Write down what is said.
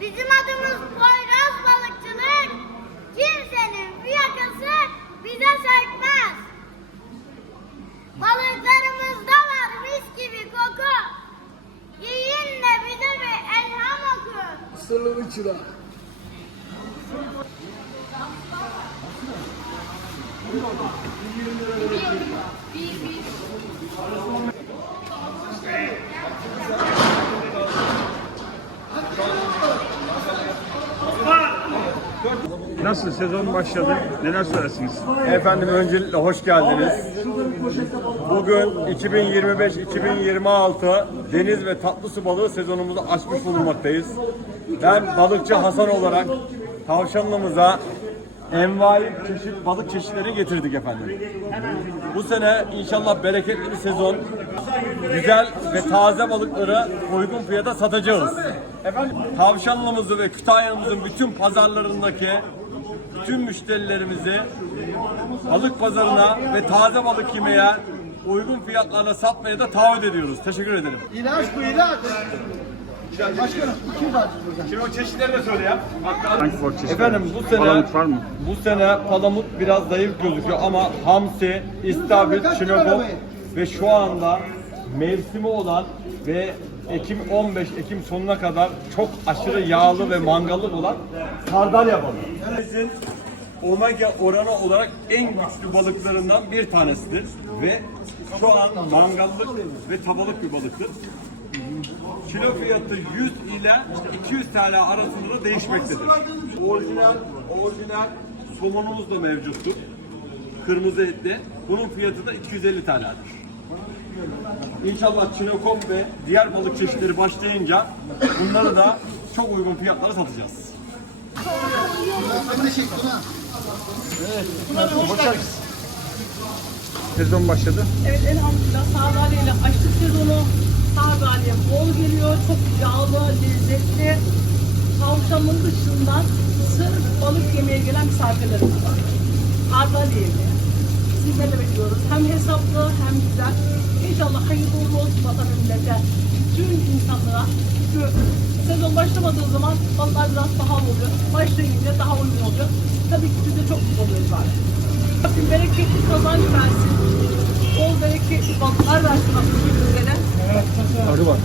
Bizim adımız Poyraz Balıkçılık. Kimsenin fiyakası bize sökmez. Balıklarımızda var mis gibi koku. Yiyin de bize bir elham oku. Sırlı çıra. Nasıl sezon başladı? Neler söylersiniz? Efendim öncelikle hoş geldiniz. Bugün 2025-2026 deniz ve tatlı su balığı sezonumuzu açmış bulunmaktayız. Ben balıkçı Hasan olarak tavşanlımıza envai çeşit balık çeşitleri getirdik efendim. Bu sene inşallah bereketli bir sezon. Güzel ve taze balıkları uygun fiyata satacağız. Efendim tavşanlımızı ve Kütahya'mızın bütün pazarlarındaki bütün müşterilerimizi balık pazarına ve taze balık yemeye uygun fiyatlarla satmaya da taahhüt ediyoruz. Teşekkür ederim. İlaç bu ilaç. Başkanım iki ilaç burada. Şimdi o çeşitleri de söyle ya. Hangi balık çeşitleri? Efendim bu sene Palamut var mı? Bu sene palamut biraz zayıf gözüküyor ama hamsi, istavrit, çinokop ve şu anda mevsimi olan ve Ekim 15 Ekim sonuna kadar çok aşırı yağlı ve mangallık olan sardalya balığı. Denizin omega oranı olarak en güçlü balıklarından bir tanesidir ve şu an mangallık ve tabalık bir balıktır. Kilo fiyatı 100 ile 200 TL arasında da değişmektedir. Orijinal, orijinal somonumuz da mevcuttur. Kırmızı etli. Bunun fiyatı da 250 TL'dir. İnşallah çinokop ve diğer balık çeşitleri başlayınca bunları da çok uygun fiyatlara satacağız. Şey buna. Sezon başladı. Evet elhamdülillah açlık sezonu. Sardalya bol geliyor. Çok yağlı, lezzetli. Tavşanın dışından sırf balık yemeye gelen misafirlerimiz var. Sardalya yemeği. Sizlerle bekliyoruz. Hem hesaplı hem güzel. İnşallah hayırlı uğurlu olsun vatan millete. Bütün insanlara. Çünkü sezon başlamadığı zaman balıklar biraz pahalı oluyor. Başlayınca daha uygun oluyor. Tabii ki biz de çok mutlu oluyoruz abi. Rabbim bereketli kazanç versin. Bol bereketli balıklar versin 好吃吧？